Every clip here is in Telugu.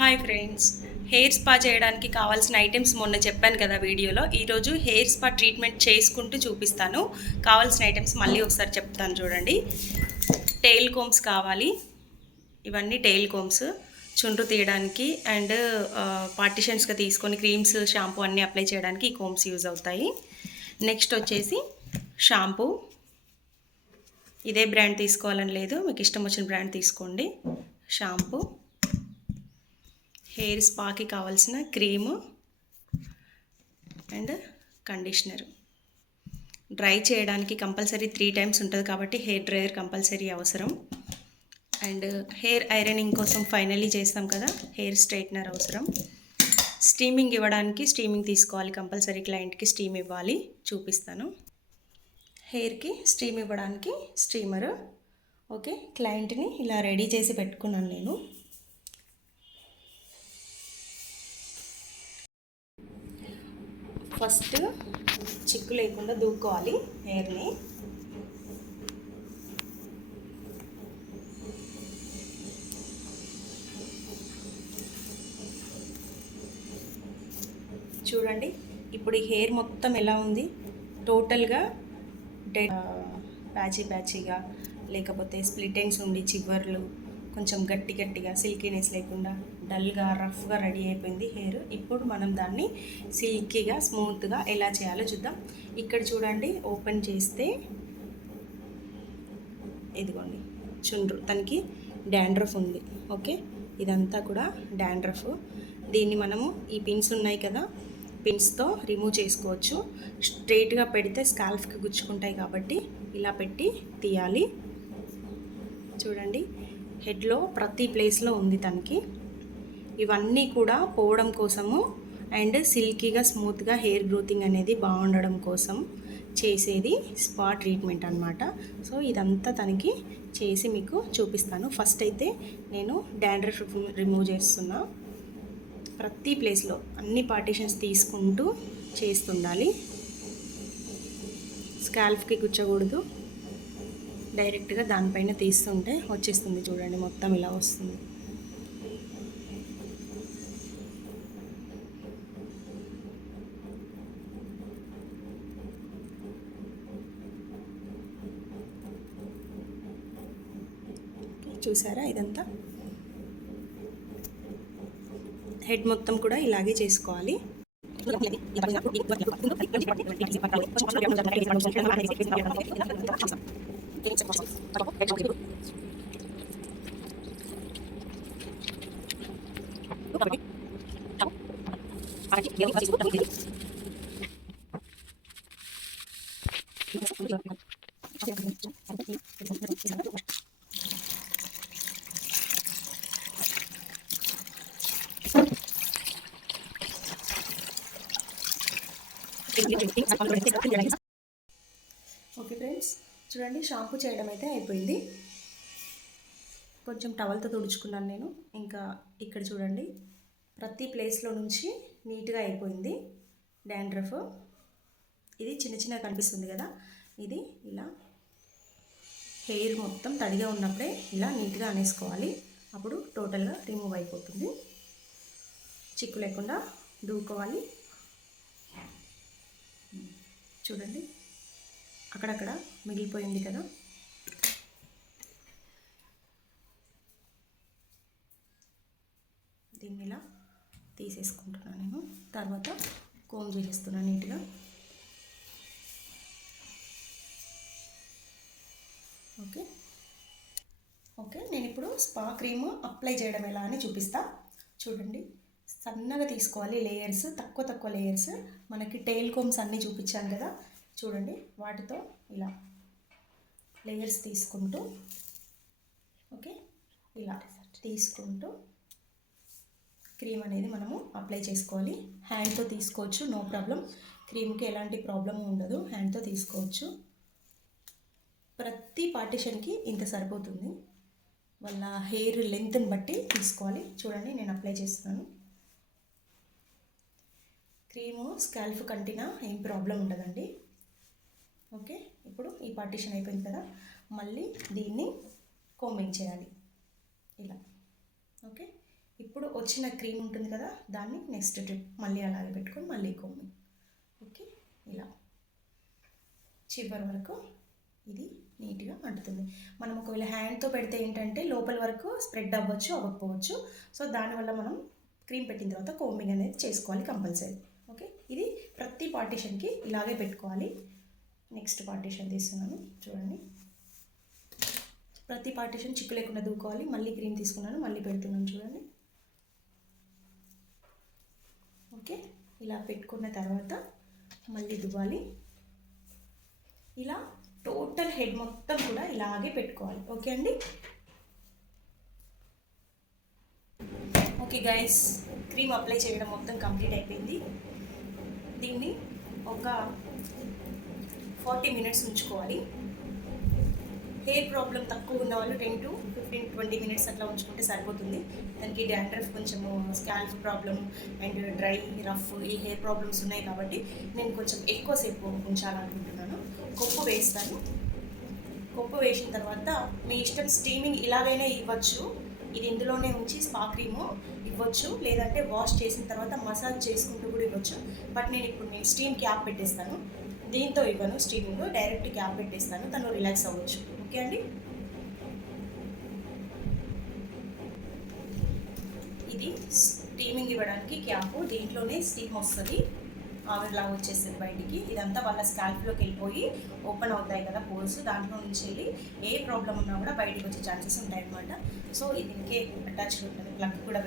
హాయ్ ఫ్రెండ్స్, హెయిర్ స్పా చేయడానికి కావాల్సిన ఐటమ్స్ మొన్న చెప్పాను కదా వీడియోలో. ఈరోజు హెయిర్ స్పా ట్రీట్మెంట్ చేసుకుంటూ చూపిస్తాను. కావాల్సిన ఐటమ్స్ మళ్ళీ ఒకసారి చెప్తాను చూడండి. టెయిల్ కోమ్స్ కావాలి. ఇవన్నీ టెయిల్ కోమ్స్ చుండ్రు తీయడానికి అండ్ పార్టిషన్స్గా తీసుకొని క్రీమ్స్, షాంపూ అన్నీ అప్లై చేయడానికి ఈ కోమ్స్ యూజ్ అవుతాయి. నెక్స్ట్ వచ్చేసి షాంపూ. ఇదే బ్రాండ్ తీసుకోవాలని లేదు, మీకు ఇష్టం వచ్చిన బ్రాండ్ తీసుకోండి. షాంపూ, హెయిర్ స్పాకి కావాల్సిన క్రీము అండ్ కండిషనర్. డ్రై చేయడానికి కంపల్సరీ 3 టైమ్స్ ఉంటుంది కాబట్టి హెయిర్ డ్రైయర్ కంపల్సరీ అవసరం. అండ్ హెయిర్ ఐరనింగ్ కోసం ఫైనల్లీ చేస్తాం కదా, హెయిర్ స్ట్రైట్నర్ అవసరం. స్టీమింగ్ ఇవ్వడానికి స్టీమింగ్ తీసుకోవాలి కంపల్సరీ, క్లయింట్కి స్టీమ్ ఇవ్వాలి, చూపిస్తాను. హెయిర్కి స్టీమ్ ఇవ్వడానికి స్టీమరు. ఓకే, క్లయింట్ని ఇలా రెడీ చేసి పెట్టుకున్నాను నేను. ఫస్ట్ చిక్కు లేకుండా దూకోవాలి హెయిర్ని. చూడండి ఇప్పుడు ఈ హెయిర్ మొత్తం ఎలా ఉంది, టోటల్గా ప్యాచీగా, లేకపోతే స్ప్లిట్ ఎండ్స్ ఉండి చివర్లు కొంచెం గట్టిగా సిల్కీనెస్ లేకుండా డల్గా రఫ్గా రెడీ అయిపోయింది హెయిర్. ఇప్పుడు మనం దాన్ని సిల్కీగా స్మూత్గా ఎలా చేయాలో చూద్దాం. ఇక్కడ చూడండి, ఓపెన్ చేస్తే ఇదిగోండి చుండ్రు, తనకి డాండ్రఫ్ ఉంది. ఓకే, ఇదంతా కూడా డాండ్రఫ్. దీన్ని మనము ఈ పిన్స్ ఉన్నాయి కదా, పిన్స్తో రిమూవ్ చేసుకోవచ్చు. స్ట్రైట్గా పెడితే స్కాల్ఫ్కి గుచ్చుకుంటాయి కాబట్టి ఇలా పెట్టి తీయాలి. చూడండి, హెడ్లో ప్రతి ప్లేస్లో ఉంది తనకి. ఇవన్నీ కూడా పోవడం కోసము అండ్ సిల్కీగా స్మూత్గా హెయిర్ గ్రోతింగ్ అనేది బాగుండడం కోసం చేసేది స్పా ట్రీట్మెంట్ అన్నమాట. సో ఇదంతా తనకి చేసి మీకు చూపిస్తాను. ఫస్ట్ అయితే నేను డాండ్రఫ్ రిమూవ్ చేస్తున్నా. ప్రతి ప్లేస్లో అన్ని పార్టిషన్స్ తీసుకుంటూ చేస్తుండాలి. స్కాల్ఫ్కి గుచ్చకూడదు, డైరెక్ట్గా దానిపైన తీస్తుంటే వచ్చేస్తుంది. చూడండి మొత్తం ఇలా వస్తుంది. చూసారా, ఇదంతా హెడ్ మొత్తం కూడా ఇలాగే చేసుకోవాలి. ఓకే ఫ్రెండ్స్, చూడండి షాంపూ చేయడం అయితే అయిపోయింది. కొంచెం టవల్తో తుడుచుకున్నాను నేను. ఇంకా ఇక్కడ చూడండి, ప్రతి ప్లేస్లో నుంచి నీట్గా అయిపోయింది డాండ్రఫ్. ఇది చిన్న కనిపిస్తుంది కదా, ఇది ఇలా హెయిర్ మొత్తం తడిగా ఉన్నప్పుడే ఇలా నీట్గా అనేసుకోవాలి. అప్పుడు టోటల్గా రిమూవ్ అయిపోతుంది. చిక్కు లేకుండా దూకోవాలి. చూడండి, అక్కడక్కడ మిగిలిపోయింది కదా, దీన్ని ఇలా తీసేసుకుంటున్నాను నేను. తర్వాత కోమ్ చేసేస్తున్నాను నీట్గా. ఓకే, నేను ఇప్పుడు స్పా క్రీమ్ అప్లై చేయడం ఎలా అని చూపిస్తా. చూడండి, సన్నగా తీసుకోవాలి లేయర్స్, తక్కువ లేయర్స్. మనకి టెయిల్ కోమ్స్ అన్నీ చూపించాను కదా, చూడండి వాటితో ఇలా లేయర్స్ తీసుకుంటూ, ఓకే ఇలా తీసుకుంటూ క్రీమ్ అనేది మనము అప్లై చేసుకోవాలి. హ్యాండ్తో తీసుకోవచ్చు, నో ప్రాబ్లం. క్రీమ్కి ఎలాంటి ప్రాబ్లం ఉండదు, హ్యాండ్తో తీసుకోవచ్చు. ప్రతి పార్టిషన్కి ఇంత సరిపోతుంది. వాళ్ళ హెయిర్ లెంత్ని బట్టి తీసుకోవాలి. చూడండి, నేను అప్లై చేస్తున్నాను. క్రీము స్కాల్ఫ్ కంటినా ఏం ప్రాబ్లం ఉండదండి. ఓకే, ఇప్పుడు ఈ పార్టిషన్ అయిపోయింది కదా, మళ్ళీ దీన్ని కోంబింగ్ చేయాలి ఇలా. ఓకే, ఇప్పుడు వచ్చిన క్రీమ్ ఉంటుంది కదా, దాన్ని నెక్స్ట్ ట్రిప్ మళ్ళీ అలాగే పెట్టుకొని మళ్ళీ కోమింగ్. ఓకే, ఇలా చివరి వరకు ఇది నీట్గా అంటుతుంది. మనం ఒకవేళ హ్యాండ్తో పెడితే ఏంటంటే లోపల వరకు స్ప్రెడ్ అవ్వచ్చు, అవ్వకపోవచ్చు. సో దానివల్ల మనం క్రీమ్ పెట్టిన తర్వాత కోమింగ్ అనేది చేసుకోవాలి కంపల్సరీ. ఓకే, ఇది ప్రతి పార్టీషన్కి ఇలాగే పెట్టుకోవాలి. నెక్స్ట్ పార్టీషన్ తీస్తున్నాను చూడండి. ప్రతి పార్టీషన్ చిక్కు లేకుండా దూకోవాలి. మళ్ళీ క్రీమ్ తీసుకున్నాను, మళ్ళీ పెడుతున్నాను చూడండి. ఓకే, ఇలా పెట్టుకున్న తర్వాత మళ్ళీ దువ్వాలి. ఇలా టోటల్ హెడ్ మొత్తం కూడా ఇలాగే పెట్టుకోవాలి. ఓకే అండి. ఓకే గైస్, క్రీమ్ అప్లై చేయడం మొత్తం కంప్లీట్ అయిపోయింది. దీన్ని ఒక 40 మినిట్స్ ఉంచుకోవాలి. హెయిర్ ప్రాబ్లం తక్కువ ఉన్న వాళ్ళు 10 to 15-20 మినిట్స్ అట్లా ఉంచుకుంటే సరిపోతుంది. దానికి డాండ్రఫ్, కొంచెము scalp problem and dry, rough ఈ హెయిర్ ప్రాబ్లమ్స్ ఉన్నాయి కాబట్టి నేను కొంచెం ఎక్కువసేపు ఉంచాలనుకుంటున్నాను. కొప్పు వేస్తాను. కొప్పు వేసిన తర్వాత మీ ఇష్టం, స్టీమింగ్ ఇలాగైనా ఇవ్వచ్చు. ఇది ఇందులోనే ఉంచి స్పా క్రీము ఇవ్వచ్చు, లేదంటే వాష్ చేసిన తర్వాత మసాజ్ చేసుకుంటూ కూడా ఇవ్వచ్చు. బట్ నేను స్టీమ్ క్యాప్ పెట్టేస్తాను. దీంతో ఇవ్వను స్టీమింగ్, డైరెక్ట్ క్యాప్ పెట్టేస్తాను, తను రిలాక్స్ అవ్వచ్చు. ఓకే అండి. ఇది స్టీమింగ్ ఇవ్వడానికి క్యాప్, దీంట్లోనే స్టీమ్ వస్తుంది, ఆవిరిలాగా వచ్చేస్తుంది బయటికి. ఇదంతా వాళ్ళ స్కాల్ప్లోకి వెళ్ళిపోయి ఓపెన్ అవుతాయి కదా పోర్స్, దాంట్లో నుంచి వెళ్ళి ఏ ప్రాబ్లం ఉన్నా కూడా బయటికి వచ్చే ఛాన్సెస్ ఉంటాయి అన్నమాట. సో ఇది ఇంకే అటాచ్డ్ ఉంటుంది, ప్లగ్ కూడా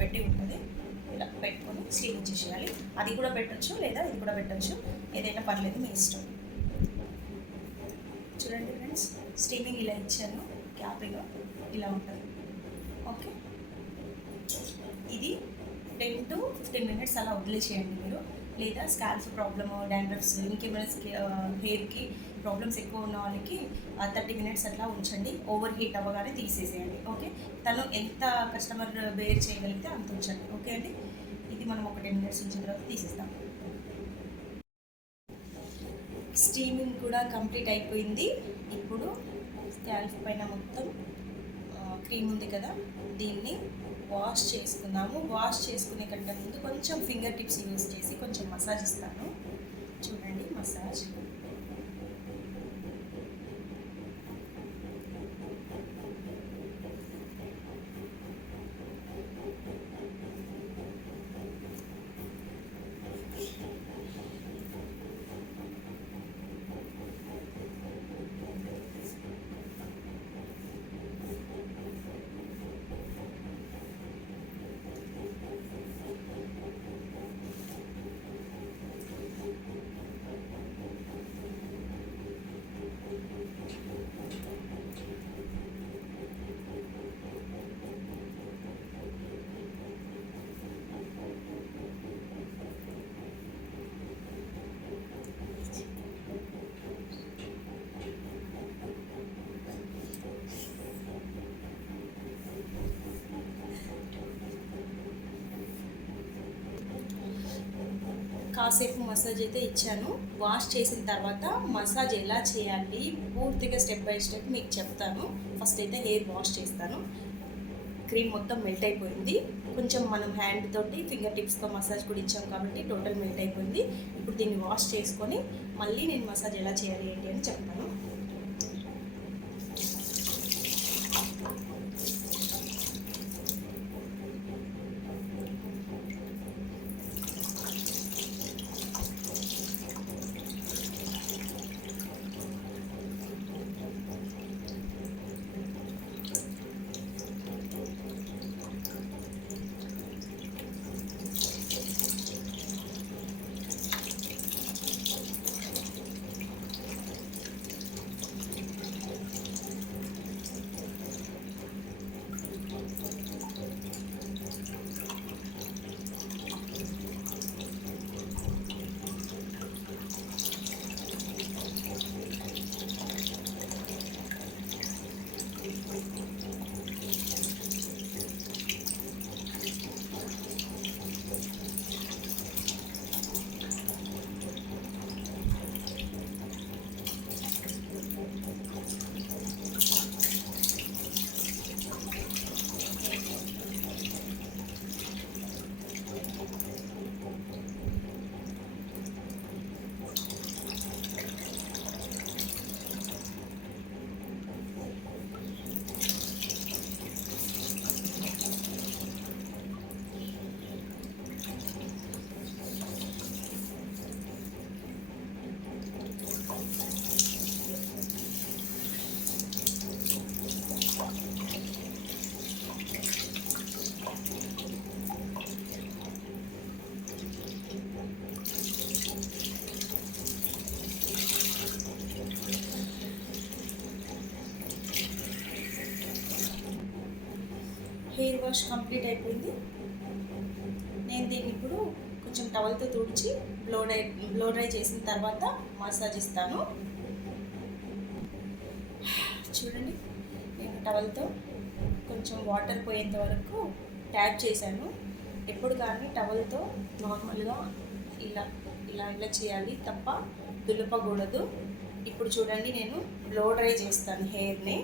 పెట్టి ఉంటుంది. ఇలా పెట్టుకొని స్టీమ్ ఇచ్చేసేయాలి. అది కూడా పెట్టచ్చు, లేదా ఇది కూడా పెట్టచ్చు, ఏదైనా పర్లేదు, మీ ఇష్టం. చూడండి ఫ్రెండ్స్, స్టీమింగ్ ఇలా ఇచ్చాను, క్యాప్ ఇలా ఉంటుంది. ఓకే, ఇది 10 to 15 మినిట్స్ అలా వదిలేసేయండి మీరు. లేదా స్కాల్ప్ ప్రాబ్లము, డాండ్రఫ్స్, ఇంకేమైనా హెయిర్కి ప్రాబ్లమ్స్ ఎక్కువ ఉన్న వాళ్ళకి 30 మినిట్స్ అట్లా ఉంచండి. ఓవర్ హీట్ అవ్వగానే తీసేసేయండి. ఓకే, తను ఎంత కస్టమర్ బేర్ చేయగలిగితే అంత ఉంచండి. ఓకే అండి. ఇది మనం ఒక 10 మినిట్స్ ఉంచిన తర్వాత తీసేస్తాం. స్టీమింగ్ కూడా కంప్లీట్ అయిపోయింది. ఇప్పుడు స్కాల్ప్ పైన మొత్తం క్రీమ్ ఉంది కదా, దీన్ని వాష్ చేసుకుందాము. వాష్ చేసుకునే కంటే ముందు కొంచెం ఫింగర్ టిప్స్ యూజ్ చేసి కొంచెం మసాజ్ ఇస్తాను. చూడండి, మసాజ్. కాసేపు మసాజ్ అయితే ఇచ్చాను. వాష్ చేసిన తర్వాత మసాజ్ ఎలా చేయాలి పూర్తిగా స్టెప్ బై స్టెప్ మీకు చెప్తాను. ఫస్ట్ అయితే హెయిర్ వాష్ చేస్తాను. క్రీమ్ మొత్తం మెల్ట్ అయిపోయింది. కొంచెం మనం హ్యాండ్ తోటి ఫింగర్ టిప్స్తో మసాజ్ కూడా ఇచ్చాం కాబట్టి టోటల్ మెల్ట్ అయిపోయింది. ఇప్పుడు దీన్ని వాష్ చేసుకొని మళ్ళీ నేను మసాజ్ ఎలా చేయాలి ఏంటి అని చెప్తాను. వాష్ కంప్లీట్ అయిపోయింది. నేను దీన్ని ఇప్పుడు కొంచెం టవల్తో తుడిచి బ్లో డ్రై చేసిన తర్వాత మసాజ్ ఇస్తాను. చూడండి, నేను టవల్తో కొంచెం వాటర్ పోయేంత వరకు ట్యాప్ చేశాను. ఎప్పుడు కానీ టవల్తో నార్మల్గా ఇలా ఇలా ఇలా చేయాలి తప్ప దులపకూడదు. ఇప్పుడు చూడండి, నేను బ్లో డ్రై చేస్తాను హెయిర్ని.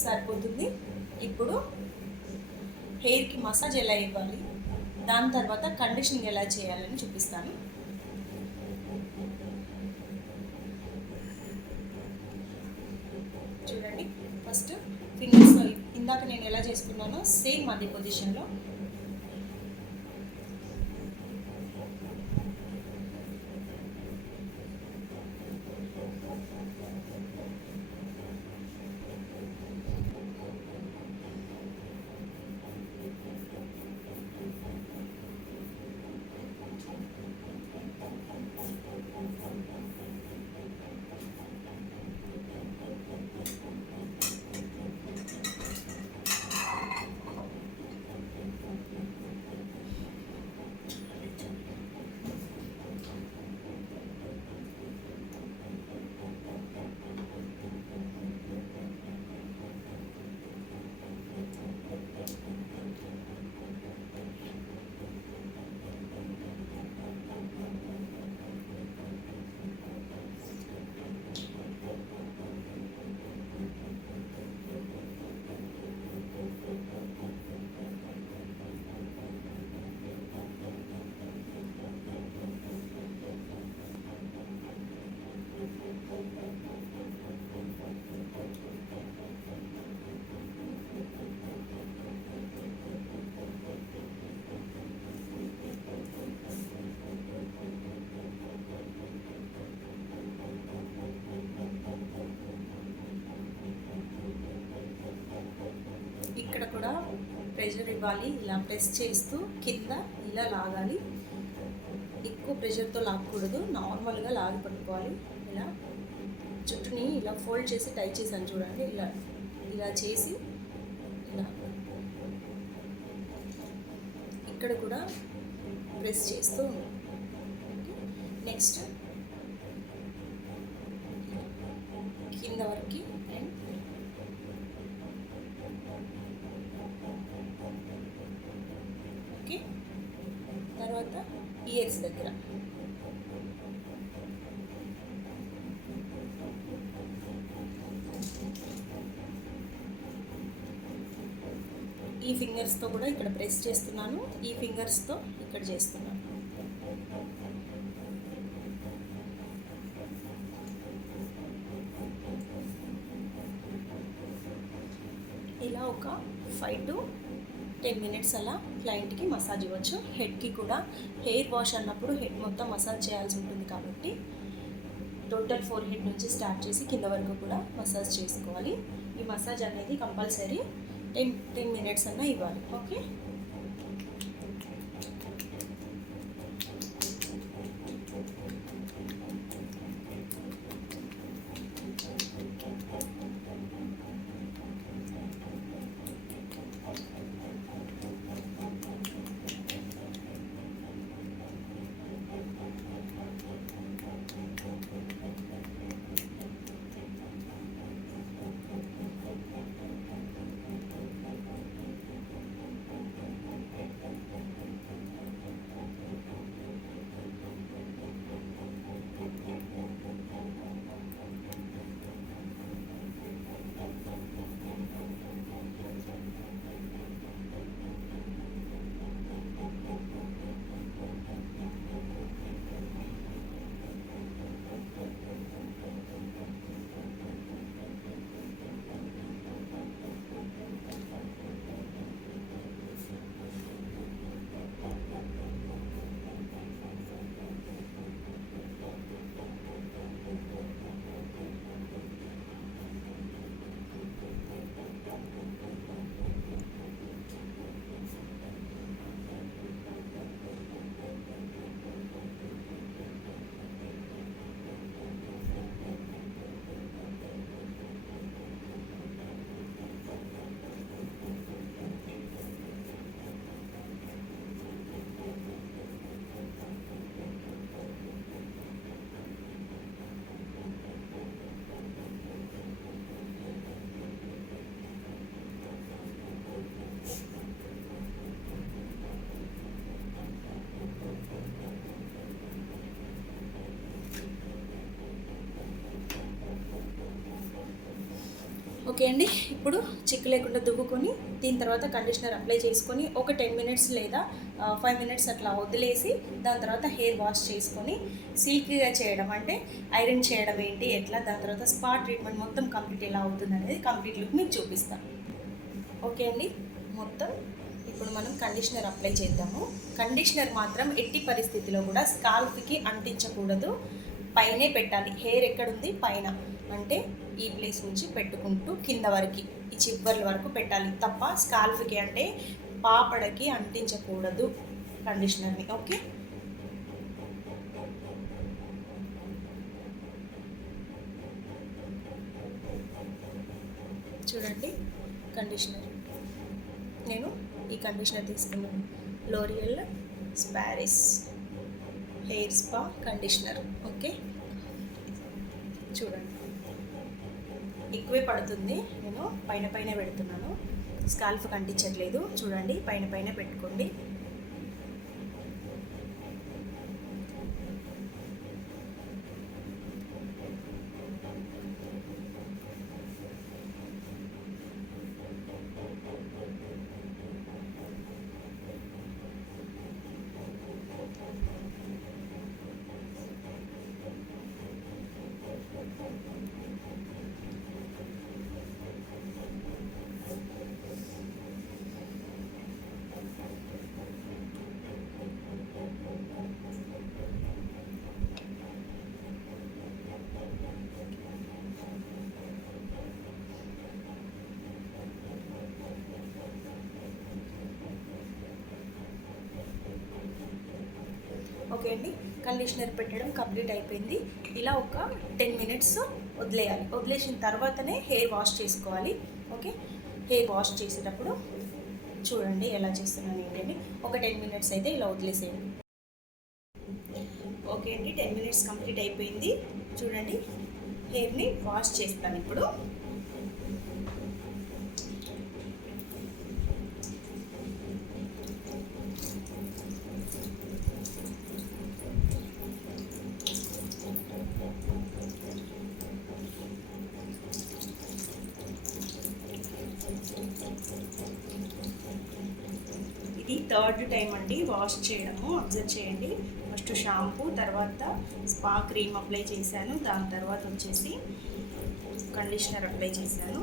సరిపోతుంది. ఇప్పుడు హెయిర్కి మసాజ్ ఎలా ఇవ్వాలి, దాని తర్వాత కండిషనింగ్ ఎలా చేయాలని చూపిస్తాను. చూడండి, ఫస్ట్ ఫింగర్స్ ఇందాక నేను ఎలా చేసుకున్నానో సేమ్ అదే పొజిషన్లో ఇక్కడ కూడా ప్రెషర్ ఇవ్వాలి. ఇలా ప్రెస్ చేస్తూ కింద ఇలా లాగాలి. ఎక్కువ ప్రెషర్తో లాగకూడదు, నార్మల్గా లాగి పట్టుకోవాలి. ఇలా జుట్టుని ఇలా ఫోల్డ్ చేసి టై చేశాను చూడండి. ఇలా ఇలా చేసి ఇలా ఇక్కడ కూడా ప్రెస్ చేస్తూ నెక్స్ట్ కింద వరకు అండ్ ఓకే. తర్వాత ఇయర్స్ దగ్గర ఈ ఫింగర్స్తో కూడా ఇక్కడ ప్రెస్ చేస్తున్నాను, ఈ ఫింగర్స్తో ఇక్కడ చేస్తున్నాను. ఇలా ఒక 5 to 10 minutes అలా క్లయింట్కి మసాజ్ ఇవ్వచ్చు. హెడ్కి కూడా హెయిర్ వాష్ అన్నప్పుడు హెడ్ మొత్తం మసాజ్ చేయాల్సి ఉంటుంది కాబట్టి టోటల్ 4 హెడ్ నుంచి స్టార్ట్ చేసి కింద వరకు కూడా మసాజ్ చేసుకోవాలి. ఈ మసాజ్ అనేది కంపల్సరీ 10 మినిట్స్ అన్నా ఇవ్వాలి. ఓకే. ఓకే అండి. ఇప్పుడు చిక్కు లేకుండా దువ్వుకొని దీని తర్వాత కండిషనర్ అప్లై చేసుకొని ఒక 10 మినిట్స్ లేదా 5 మినిట్స్ అట్లా వదిలేసి దాని తర్వాత హెయిర్ వాష్ చేసుకొని సిల్కీగా చేయడం అంటే ఐరన్ చేయడం ఏంటి ఎట్లా, దాని తర్వాత స్పా ట్రీట్మెంట్ మొత్తం కంప్లీట్ ఎలా అవుతుంది అనేది కంప్లీట్ లుక్ మీకు చూపిస్తాను. ఓకే అండి. మొత్తం ఇప్పుడు మనం కండిషనర్ అప్లై చేద్దాము. కండిషనర్ మాత్రం ఎట్టి పరిస్థితిలో కూడా స్కాల్ప్కి అంటించకూడదు, పైనే పెట్టాలి. హెయిర్ ఎక్కడుంది పైన అంటే ఈ ప్లేస్ నుంచి పెట్టుకుంటూ కింద వరకు ఈ చివర్ల వరకు పెట్టాలి తప్ప స్కాల్ఫ్కి అంటే పాపడకి అంటించకూడదు కండిషనర్ని. ఓకే. చూడండి కండిషనర్, నేను ఈ కండిషనర్ తీసుకున్నాను. L'Oreal Paris hair spa conditioner. Okay. చూడండి ఎక్కువే పడుతుంది, నేను పైన పైన పెడుతున్నాను, స్కాల్ఫ్ కంటించట్లేదు. చూడండి పైన పైన పెట్టుకోండి. ఓకే అండి. కండిషనర్ పెట్టడం కంప్లీట్ అయిపోయింది. ఇలా ఒక 10 మినిట్స్ వదిలేయాలి. వదిలేసిన తర్వాతనే హెయిర్ వాష్ చేసుకోవాలి. ఓకే. హెయిర్ వాష్ చేసేటప్పుడు చూడండి ఎలా చేస్తున్నాను ఏంటండి. ఒక 10 మినిట్స్ అయితే ఇలా వదిలేసేయండి. ఓకే అండి. 10 మినిట్స్ కంప్లీట్ అయిపోయింది. చూడండి హెయిర్ని వాష్ చేస్తాను ఇప్పుడు. ఇది థర్డ్ టైం అండి వాష్ చేయడము. అబ్జర్వ్ చేయండి. ఫస్ట్ షాంపూ, తర్వాత స్పా క్రీమ్ అప్లై చేశాను, దాని తర్వాత వచ్చేసి కండిషనర్ అప్లై చేశాను.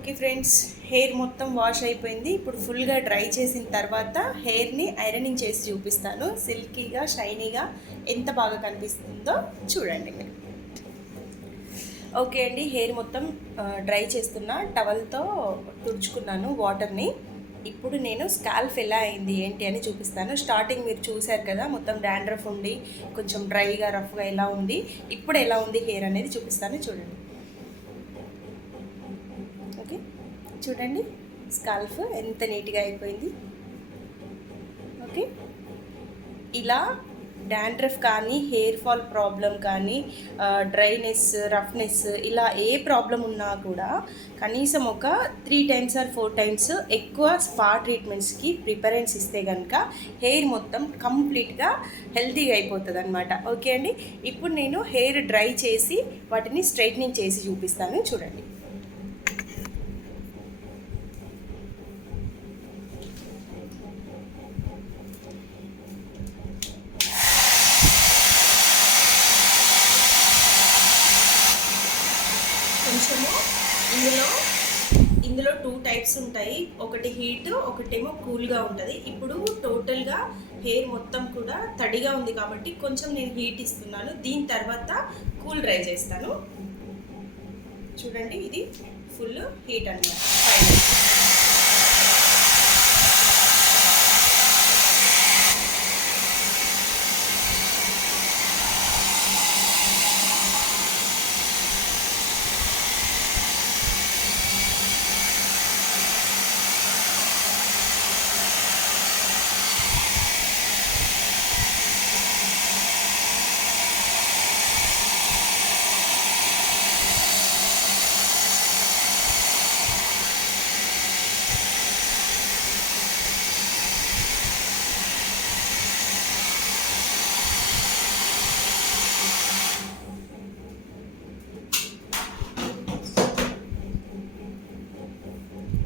ఓకే ఫ్రెండ్స్, హెయిర్ మొత్తం వాష్ అయిపోయింది. ఇప్పుడు ఫుల్గా డ్రై చేసిన తర్వాత హెయిర్ని ఐరనింగ్ చేసి చూపిస్తాను. సిల్కీగా షైనీగా ఎంత బాగా కనిపిస్తుందో చూడండి మీరు. ఓకే అండి, హెయిర్ మొత్తం డ్రై చేస్తున్నా, టవల్తో తుడుచుకున్నాను వాటర్ని. ఇప్పుడు నేను స్కాల్ఫ్ ఎలా అయింది ఏంటి అని చూపిస్తాను. స్టార్టింగ్ మీరు చూశారు కదా, మొత్తం డాండ్రఫ్ ఉండి కొంచెం డ్రైగా రఫ్గా ఎలా ఉంది. ఇప్పుడు ఎలా ఉంది హెయిర్ అనేది చూపిస్తాను చూడండి. ఓకే చూడండి, స్కాల్ఫ్ ఎంత నీట్గా అయిపోయింది. ఓకే, ఇలా డాండ్రఫ్ కానీ హెయిర్ ఫాల్ ప్రాబ్లం కానీ డ్రైనెస్ రఫ్నెస్ ఇలా ఏ ప్రాబ్లం ఉన్నా కూడా కనీసం ఒక 3 times or 4 times ఎక్కువ స్పా ట్రీట్మెంట్స్కి ప్రిఫరెన్స్ ఇస్తే కనుక హెయిర్ మొత్తం కంప్లీట్గా హెల్తీగా అయిపోతుంది అనమాట. ఓకే అండి, ఇప్పుడు నేను హెయిర్ డ్రై చేసి వాటిని స్ట్రైట్నింగ్ చేసి చూపిస్తాను చూడండి. కొంచెము ఇందులో 2 types ఉంటాయి. ఒకటి హీట్, ఒకటేమో కూల్గా ఉంటుంది. ఇప్పుడు టోటల్గా హెయిర్ మొత్తం కూడా తడిగా ఉంది కాబట్టి కొంచెం నేను హీట్ ఇస్తున్నాను. దీని తర్వాత కూల్ డ్రై చేస్తాను చూడండి. ఇది ఫుల్ హీట్ అన్నమాట.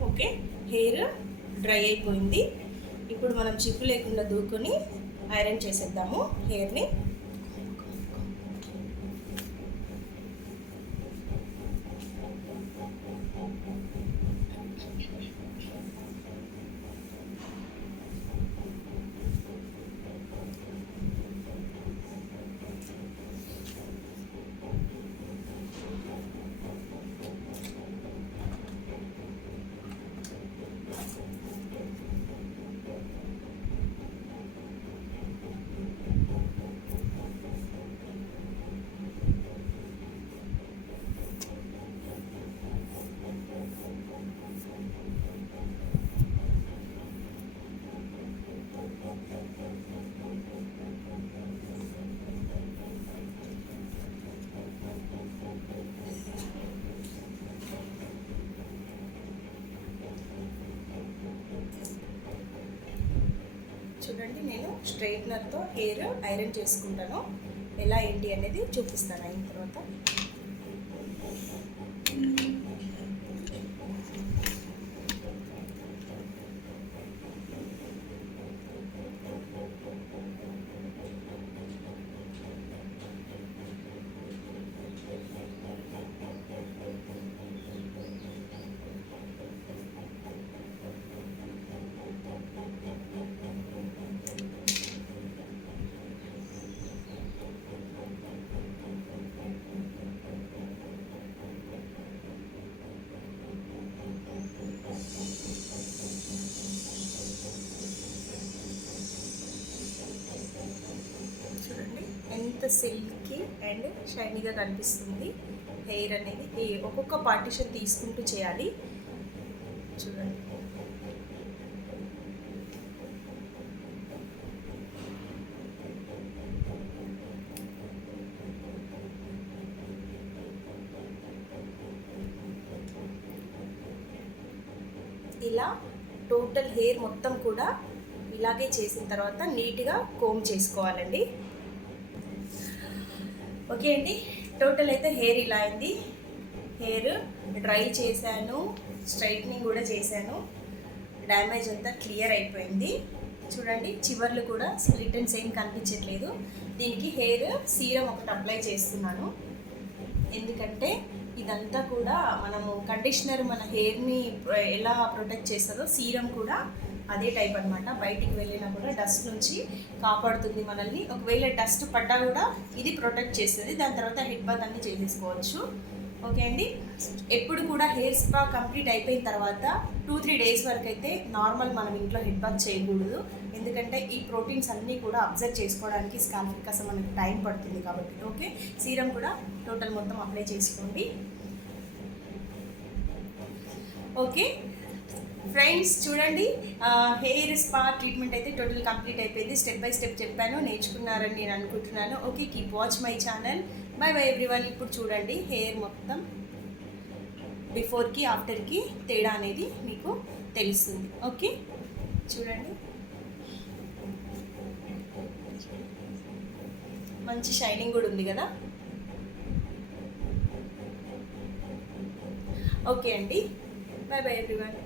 ఓకే, హెయిర్ డ్రై అయిపోయింది. ఇప్పుడు మనం చిప్పు లేకుండా దూకొని ఐరన్ చేసేద్దాము హెయిర్ని. చూడండి, నేను స్ట్రైట్నర్తో హెయిర్ ఐరన్ చేసుకుంటాను. ఎలా ఏంటి అనేది చూపిస్తాను అయిన తర్వాత. ఎంత సిల్కీ అండ్ షైనీగా కనిపిస్తుంది హెయిర్ అనేది. ఒక్కొక్క పార్టిషన్ తీసుకుంటూ చేయాలి చూడండి. ఇలా టోటల్ హెయిర్ మొత్తం కూడా ఇలాగే చేసిన తర్వాత నీట్గా కోమ్ చేసుకోవాలండి. ఓకే అండి, టోటల్ అయితే హెయిర్ ఇలా అయింది. హెయిర్ డ్రై చేశాను, స్ట్రైట్నింగ్ కూడా చేశాను. డ్యామేజ్ అంతా క్లియర్ అయిపోయింది చూడండి. చివర్లు కూడా స్ప్లిట్ అండ్స్ ఏం కనిపించట్లేదు. దీనికి హెయిర్ సీరం ఒకటి అప్లై చేస్తున్నాను, ఎందుకంటే ఇదంతా కూడా మనము కండిషనర్ మన హెయిర్ని ఎలా ప్రొటెక్ట్ చేస్తుందో సీరం కూడా అదే టైప్ అనమాట. బయటికి వెళ్ళినా కూడా డస్ట్ నుంచి కాపాడుతుంది మనల్ని. ఒకవేళ డస్ట్ పడ్డా కూడా ఇది ప్రొటెక్ట్ చేస్తుంది. దాని తర్వాత హెడ్ బాత్ అన్నీ చేసేసుకోవచ్చు. ఓకే అండి. ఎప్పుడు కూడా హెయిర్ స్పా కంప్లీట్ అయిపోయిన తర్వాత 2-3 డేస్ వరకు అయితే నార్మల్ మనం ఇంట్లో హెడ్ బాత్ చేయకూడదు. ఎందుకంటే ఈ ప్రోటీన్స్ అన్నీ కూడా అబ్జర్వ్ చేసుకోవడానికి స్కాల్ప్కి కాస్త మనకి టైం పడుతుంది కాబట్టి. ఓకే, సీరం కూడా టోటల్ మొత్తం అప్లై చేసుకోండి. ఓకే ఫ్రెండ్స్, చూడండి, హెయిర్ స్పా ట్రీట్మెంట్ అయితే టోటల్ కంప్లీట్ అయిపోయింది. స్టెప్ బై స్టెప్ చెప్పాను, నేర్చుకున్నారని నేను అనుకుంటున్నాను. Okay, keep watch my channel. By by everyone. ఇప్పుడు చూడండి హెయిర్ మొత్తం బిఫోర్కి ఆఫ్టర్కి తేడా అనేది మీకు తెలుస్తుంది. ఓకే, చూడండి, మంచి షైనింగ్ కూడా ఉంది కదా. ఓకే అండి, బై బై ఎవ్రీవన్.